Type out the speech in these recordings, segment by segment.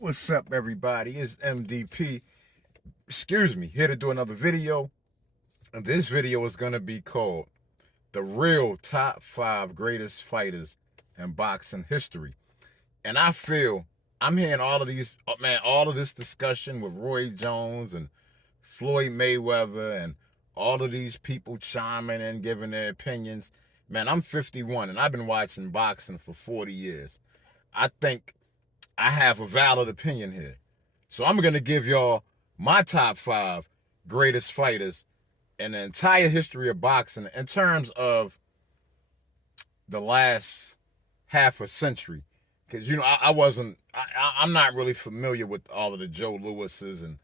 What's up, everybody? It's MDP. Excuse me, here to do another video. And this video is going to be called The Real Top 5 Greatest Fighters in Boxing History. And I feel I'm hearing all of these, all of this discussion with Roy Jones and Floyd Mayweather and all of these people chiming and giving their opinions. Man, I'm 51 and I've been watching boxing for 40 years. I think I have a valid opinion here. So I'm going to give y'all my top 5 greatest fighters in the entire history of boxing in terms of the last half a century. Because, I'm not really familiar with all of the Joe Lewises and,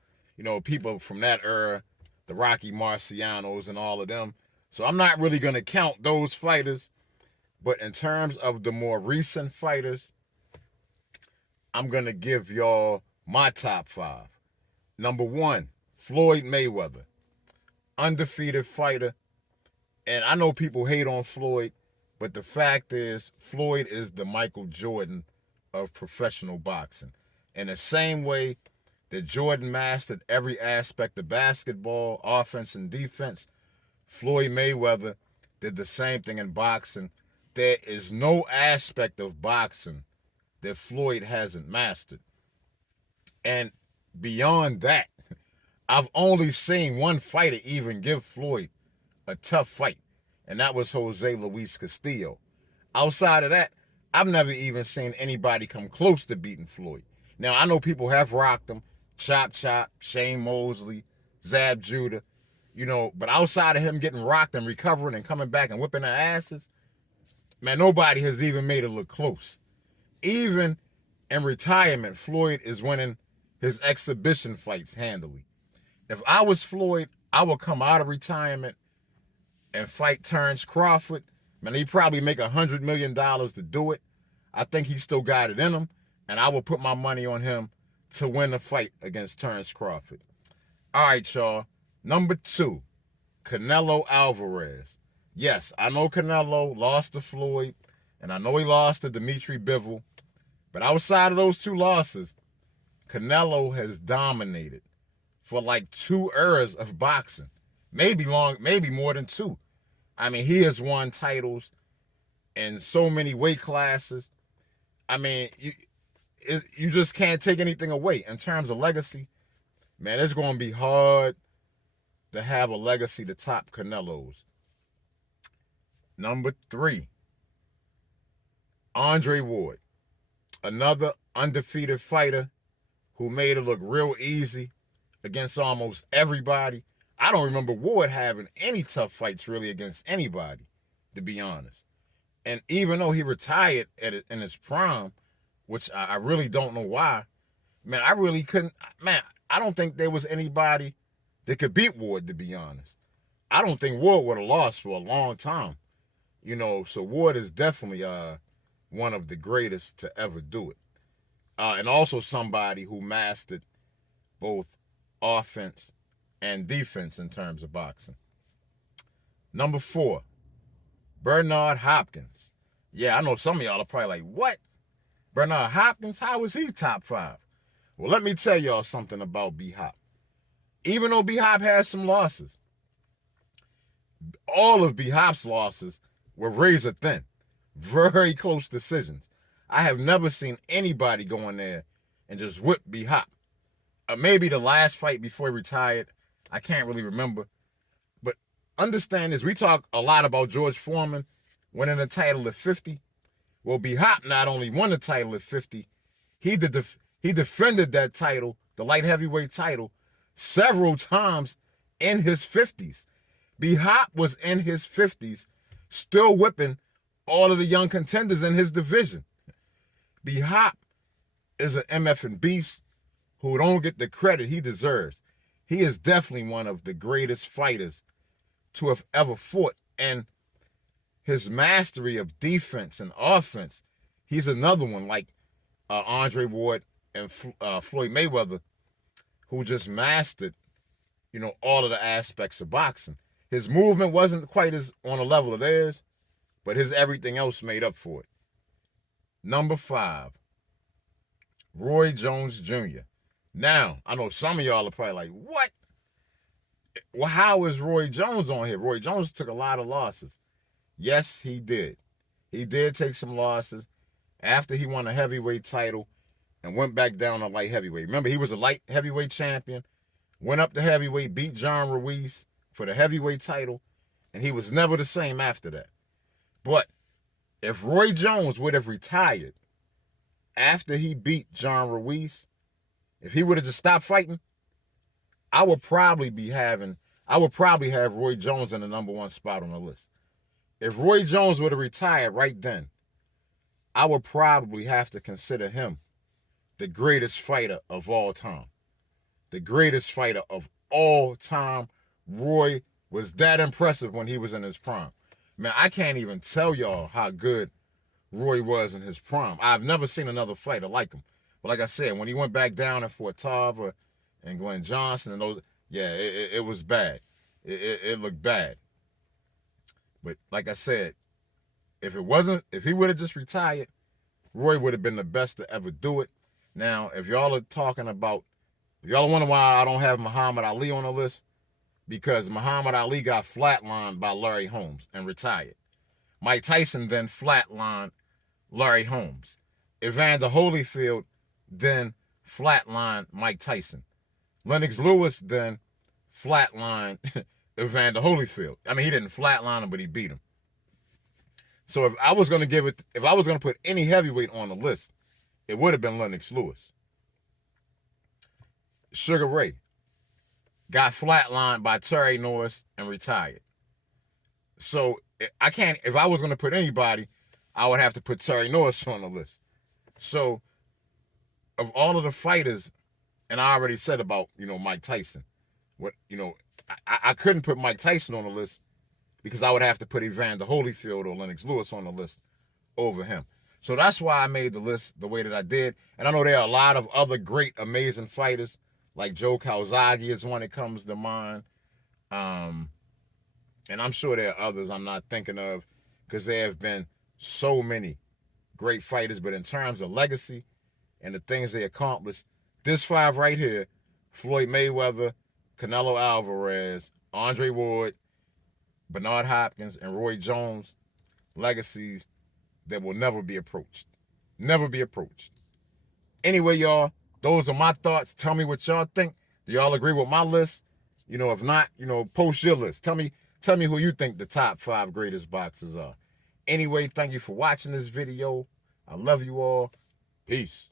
people from that era, the Rocky Marcianos and all of them. So I'm not really going to count those fighters. But in terms of the more recent fighters, I'm going to give y'all my top 5. Number 1, Floyd Mayweather, undefeated fighter. And I know people hate on Floyd, but the fact is, Floyd is the Michael Jordan of professional boxing. In the same way that Jordan mastered every aspect of basketball, offense and defense, Floyd Mayweather did the same thing in boxing. There is no aspect of boxing that Floyd hasn't mastered. And beyond that, I've only seen one fighter even give Floyd a tough fight, and that was Jose Luis Castillo. Outside of that, I've never even seen anybody come close to beating Floyd. Now, I know people have rocked him, Chop Chop, Shane Mosley, Zab Judah, but outside of him getting rocked and recovering and coming back and whipping their asses, man, nobody has even made it look close. Even in retirement, Floyd is winning his exhibition fights handily. If I was Floyd, I would come out of retirement and fight Terrence Crawford. Man, he'd probably make $100 million to do it. I think he still got it in him, and I would put my money on him to win the fight against Terrence Crawford. All right, y'all. Number 2, Canelo Alvarez. Yes, I know Canelo lost to Floyd, and I know he lost to Dimitri Bivol, but outside of those 2 losses, Canelo has dominated for like 2 eras of boxing. Maybe more than 2. I mean, he has won titles in so many weight classes. I mean, you just can't take anything away. In terms of legacy, man, it's going to be hard to have a legacy to top Canelo's. Number 3, Andre Ward, another undefeated fighter who made it look real easy against almost everybody. I don't remember Ward having any tough fights really against anybody, to be honest. And even though he retired in his prime, which I really don't know why, man, I really couldn't. Man, I don't think there was anybody that could beat Ward, to be honest. I don't think Ward would have lost for a long time. So Ward is definitely one of the greatest to ever do it. And also somebody who mastered both offense and defense in terms of boxing. Number 4, Bernard Hopkins. Yeah, I know some of y'all are probably like, what? Bernard Hopkins? How is he top 5? Well, let me tell y'all something about B-Hop. Even though B-Hop has some losses, all of B-Hop's losses were razor thin. Very close decisions. I have never seen anybody go in there and just whip B-Hop. Maybe the last fight before he retired, I can't really remember. But understand this, we talk a lot about George Foreman winning the title at 50. Well, B-Hop not only won the title at 50, he defended that title, the light heavyweight title, several times in his 50s. B-Hop was in his 50s, still whipping all of the young contenders in his division. B-Hop is an MF beast who don't get the credit he deserves. He is definitely one of the greatest fighters to have ever fought. And his mastery of defense and offense, he's another one like Andre Ward and Floyd Mayweather, who just mastered, all of the aspects of boxing. His movement wasn't quite as on a level of theirs, but his everything else made up for it. Number 5, Roy Jones Jr. Now, I know some of y'all are probably like, what? Well, how is Roy Jones on here? Roy Jones took a lot of losses. Yes, he did. He did take some losses after he won a heavyweight title and went back down to light heavyweight. Remember, he was a light heavyweight champion, went up to heavyweight, beat John Ruiz for the heavyweight title, and he was never the same after that. But if Roy Jones would have retired after he beat John Ruiz, if he would have just stopped fighting, I would probably have Roy Jones in the #1 spot on the list. If Roy Jones would have retired right then, I would probably have to consider him the greatest fighter of all time. The greatest fighter of all time. Roy was that impressive when he was in his prime. Man, I can't even tell y'all how good Roy was in his prime. I've never seen another fighter like him. But like I said, when he went back down and fought Tarver and Glenn Johnson and those, yeah, it was bad. It looked bad. But like I said, if he would have just retired, Roy would have been the best to ever do it. Now, if y'all are talking about, if y'all wonder why I don't have Muhammad Ali on the list, because Muhammad Ali got flatlined by Larry Holmes and retired. Mike Tyson then flatlined Larry Holmes. Evander Holyfield then flatlined Mike Tyson. Lennox Lewis then flatlined Evander Holyfield. I mean, he didn't flatline him, but he beat him. So if I was going to put any heavyweight on the list, it would have been Lennox Lewis. Sugar Ray got flatlined by Terry Norris and retired. So I can't, if I was going to put anybody, I would have to put Terry Norris on the list. So of all of the fighters, and I already said about, Mike Tyson, I couldn't put Mike Tyson on the list because I would have to put Evander Holyfield or Lennox Lewis on the list over him. So that's why I made the list the way that I did. And I know there are a lot of other great, amazing fighters, like Joe Calzaghe is one that comes to mind. And I'm sure there are others I'm not thinking of because there have been so many great fighters. But in terms of legacy and the things they accomplished, this 5 right here, Floyd Mayweather, Canelo Alvarez, Andre Ward, Bernard Hopkins, and Roy Jones, legacies that will never be approached. Never be approached. Anyway, y'all, those are my thoughts. Tell me what y'all think. Do y'all agree with my list? If not, post your list. Tell me who you think the top 5 greatest boxers are. Anyway, thank you for watching this video. I love you all. Peace.